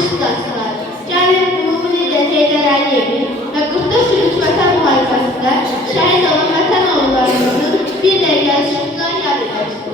iştirakçılar, Cəmiyyət Ümumi Lider Heydər Əliyevin və 44 illik vətən müharibəsində şəhid olan vətən oğullarımızın bir dəqiqəlik şükürlər yad edərsiniz.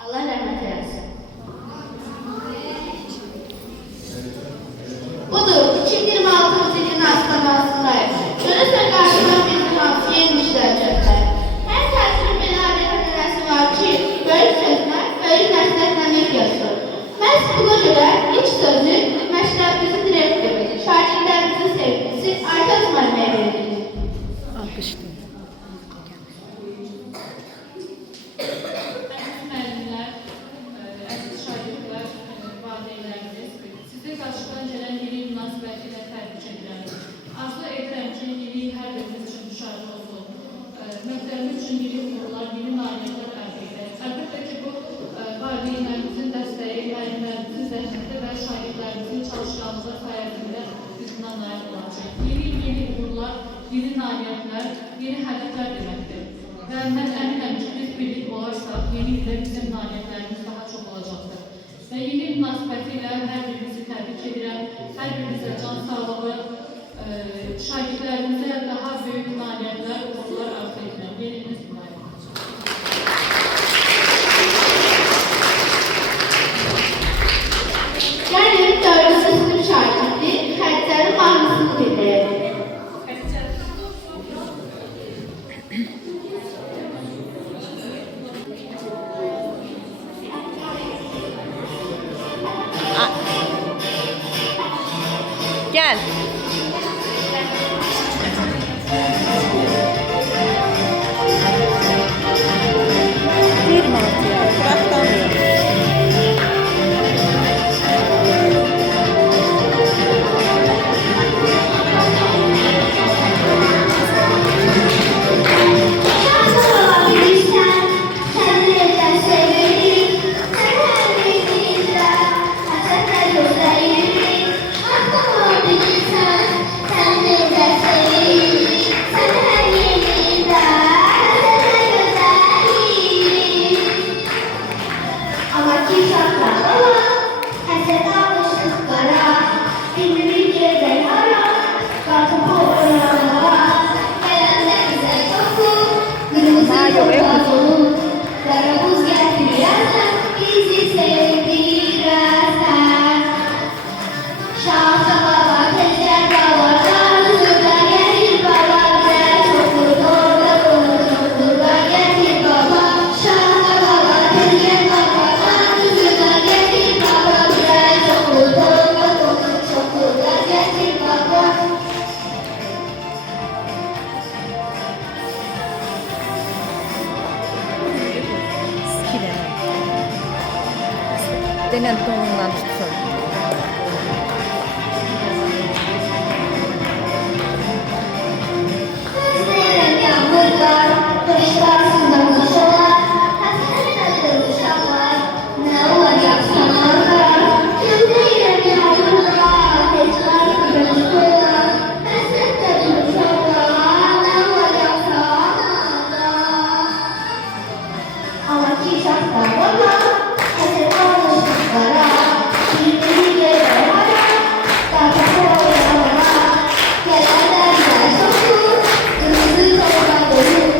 Allah rəhmət eləsin. Budur, 2026-cı ilin aslanasındayım. Görürsən qarşıma bizim hansı yeni işlər gətirər. Hər təsirin belə adətən nəsi var ki, böyük sözlər, böyük nəslətləmək yazılır. Məhz buna görə ilk sözü məktəbimizin direktoru, şagirdlərimizin sevgisi Aytaz müəlliməyə verilir. Alkışlayın. Qarşıdan gələn yeni il münasibətilə təbrik edirəm. Arzu edirəm ki, yeni il hər birimiz üçün müşahidə olsun. Məktəbimiz üçün yeni uğurlar, yeni nailiyyətlər əldə edək. Əlbəttə ki, bu valideynlərimizin dəstəyi, müəllimlərimizin zəhməti və şagirdlərimizin çalışqanlığı sayəsində biz buna nail olacaq. Yeni il, yeni uğurlar, yeni nailiyyətlər, yeni hədəflər deməkdir. Və mən əminəm ki, biz birlik olarsak, yeni ildə bizim nailiyyətlərimiz daha çox olacaqdır. Və yeni il münasibətilə hər birimizi təbrik edirəm. Hər birimizə can sağlığı, şagirdlərimizə daha böyük nailiyyətlər, uğurlar arzu edirəm. Yeni iliniz mübarək olsun. Gəlin, 4-cü sinif şagirdi Xədicənin mahnısını dinləyək. Gel. Girme ortaya. Bıraktamıyorum. Denen tonundan tutsun. Kırmızı toprak dolu,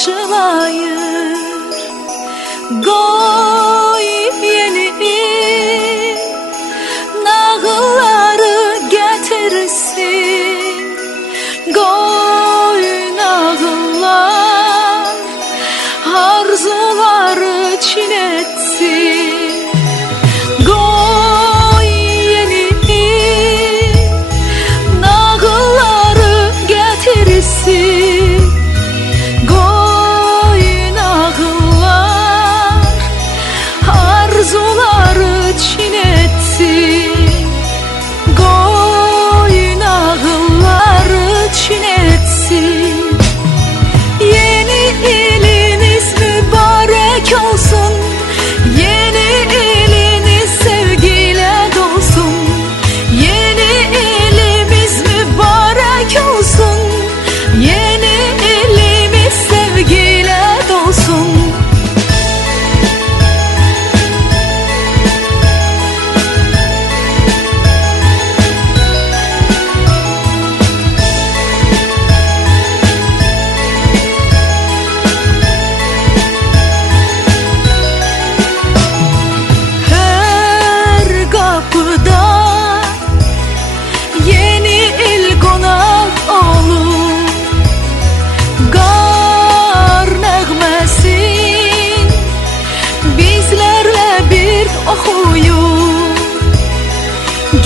karşılayır. Qoy yeni nağılları gətirsin. Qoy nağıllar arzuları çin etsin. Qoy yeni nağılları gətirsin. Qoy nağıllar arzuları çin etsin. Qoy nağılları çin etsin. Yeni iliniz mübarek olsun. Yeni iliniz sevgiyle dolsun. Yeni ilimiz mübarek olsun. Yeni ilimiz sevgiyle dolsun. Her kapıda yeni il konak olur. Qar nəğməsin bizlərlə bir oxuyur.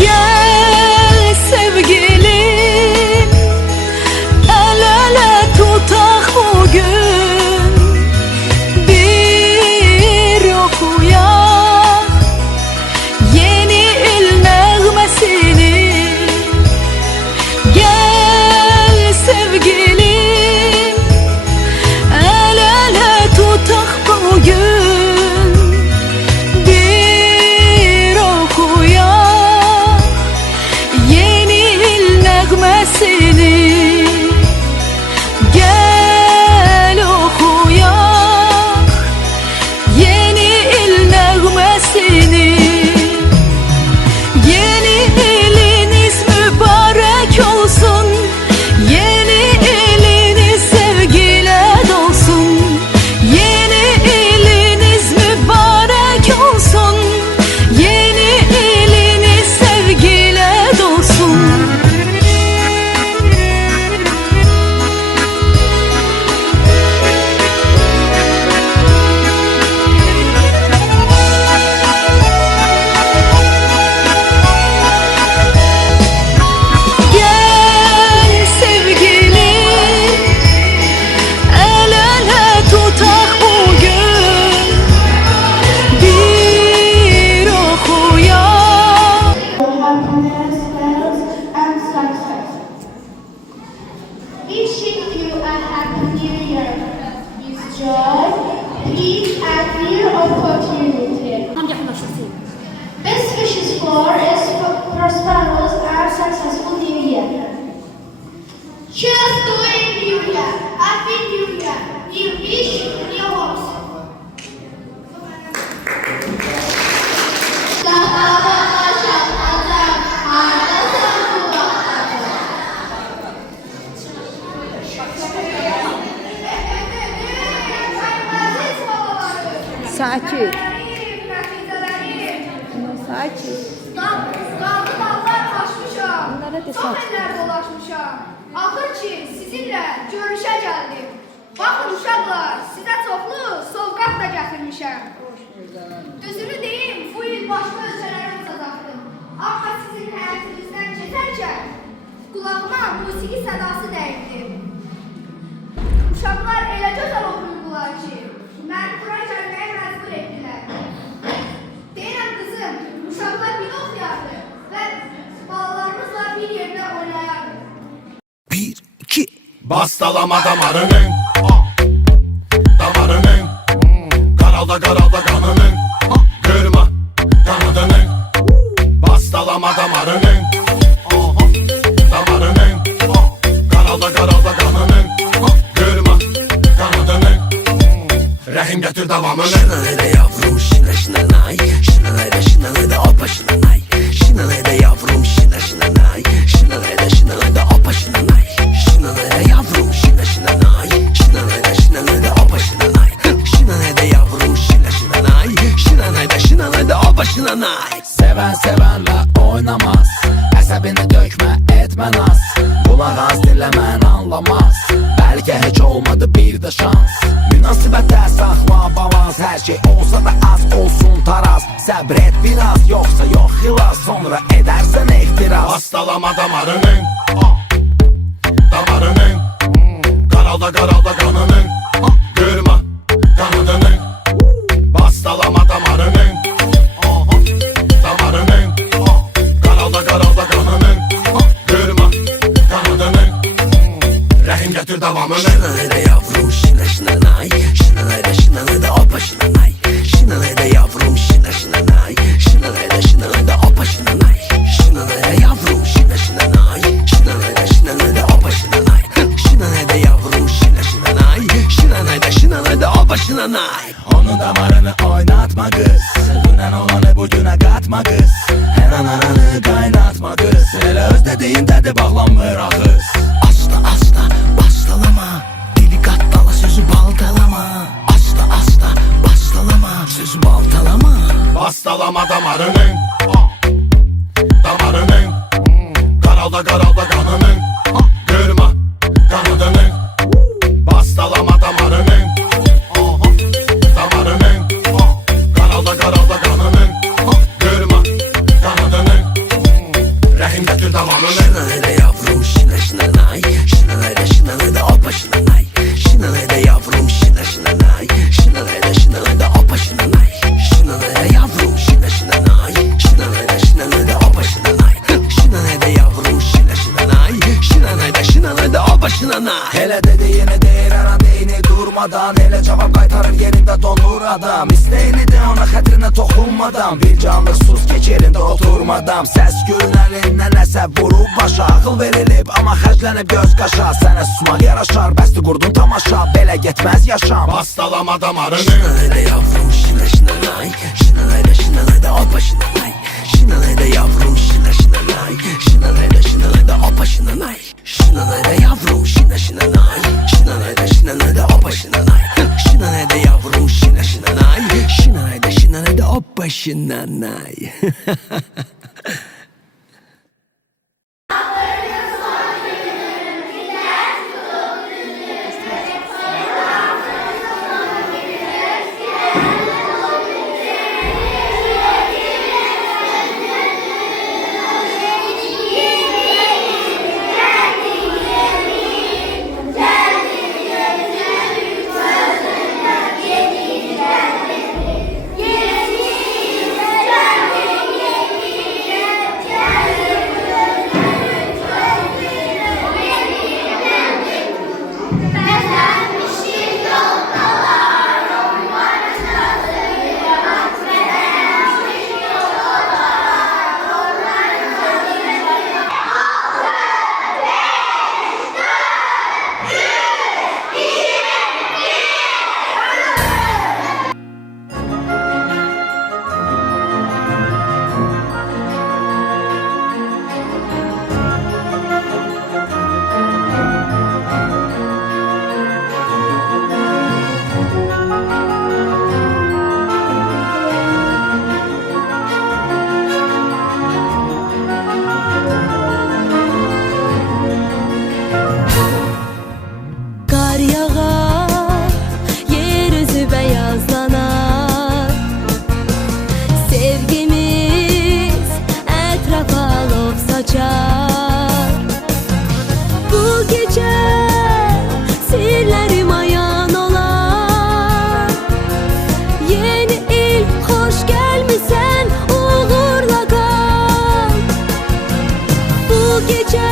Gəl sevgilim, əl-ələ tutaq bugün. Bir oxuyaq yeni il nəğməsini. Gəl sevgilim, əl-ələ tutaq bugün. Bir oxuyaq yeni il nəğməsini. Gəl oxuyaq yeni il nəğməsini. Yeni iliniz mübarek olsun. Yeni iliniz sevgiyle dolsun. Yeni iliniz mübarek olsun. Yeni iliniz sevgiyle dolsun. Gel sevgilim, el-ele tutaq bugün. Bir oxuyaq Happiness, health, and success. Wishing you a happy new year with joy, peace, and new opportunity. Best wishes for is prosperous and successful new year. Cheers to a new year. Happy New Year. New wish, new hopes. Sakit. Sakit. Dağlar aşmışam. Bunlara da Çox saç. illər dolaşmışam. Axır ki, sizinlə görüşə gəldim. Baxın uşaqlar, sizə çoxlu sovqat da gətirmişəm. Düzünü deyim, bu il başqa ölkələrə uçacaqdım. Amma sizin həyətinizdən keçərkən qulağıma musiqi sədası dəydi. Uşaqlar elə gözəl oxuyurdular ki, məni bura gəlməyə məcbur etdilər. Deyirəm qızım, uşaqlar bir oxuyardı və balalarımızla bir yerdə oynayardı. Bir, iki. Bastalama damarının, damarının, karalda kanının, kırma kanadının. Bastalama damarının, damarının, karalda kanının, kırma kanadının. Rəhim gətir davamını. Şinanayda yavrum, şinanay, şinanayda opa şinanay. Şinanayda yavrum, şinanay, şinanayda opa şinanay. Şinanayda yavrum, şinanay, şinanayda Səbini dökmə, etmə naz. Qulaq az dinləmən anlamaz. Bəlkə heç olmadı bir də şans. Münasibətə saxla balans. Hər şey olsa da az olsun taraz. Səbr et biraz, yoxsa yox xilas. Sonra edərsən ehtiras. Hastalama damarının, damarının, qaralda qaralda qanının, qırma qanadının. Hastalama damarının, damarının, qaralda qaralda qanının, qırma qanadının. Rəhim gətir davamını. Şinanayda yavrum, şina şinanay. Şinanayda şinanayda opa şinanay. Şinanayda yavrum, şina şinanay. Şinanayda opa şinanay. Şinanayda yavrum, şina şinanay. Şinanayda opa şinanay. Şinanayda yavrum, şina şinanay. Şinanayda opa şinanay. Onun damarını oynatma kız. Dünen olanı bugüne katma kız. Her an aranı kaynatma kız. Hele öz dediğinde de bağlanmır ağız. Asla asla bastalama. Dili kattala sözü baltalama. Asla asla bastalama. Sözü baltalama. Hastalama damarının, damarının, qaralda qaralda qanının, qırma qanadının. Hastalama damarının, damarının, qaralda qaralda qanının, qırma qanadının. Rəhim gətir davamını. Şinanayda yavrum, şina şinanay. Şinanayda opa şinanay. Şinanayda yavrum, şina şinanay. Şinanayda opa şinanay. Şinanayda yavrum, şina şinanay. Şinanayda opa şinanay. Şinanayda yavrum, şina şinanay. Şinanayda opa şinanay. Hele dediğini deyir, ana deyini durmadan. Hele cevap qaytarır, yerində donur adam. İstəyini de ona xətrinə toxunmadan. Bir canlı sus geç yerində oturmadan. Səs güllərindən nəsə vurub başa. Ağıl verilib, amma xərclənib göz qaşa. Sənə susmaq yaraşar, bəsdi qurdun tamaşa. Belə getməz yaşam. Hastalama damarının, Şinanayda yavrum, şina şinanay. Şinanayda opa şinanay. Şinanayda yavrum, şina şinanay. Şinanayda opa şinanay. Şinanayda yavrum, şina şinanay. Şinanayda opa şinanay. Şinanayda yavrum, şina şinanay. Şinanayda opa şinanay. gece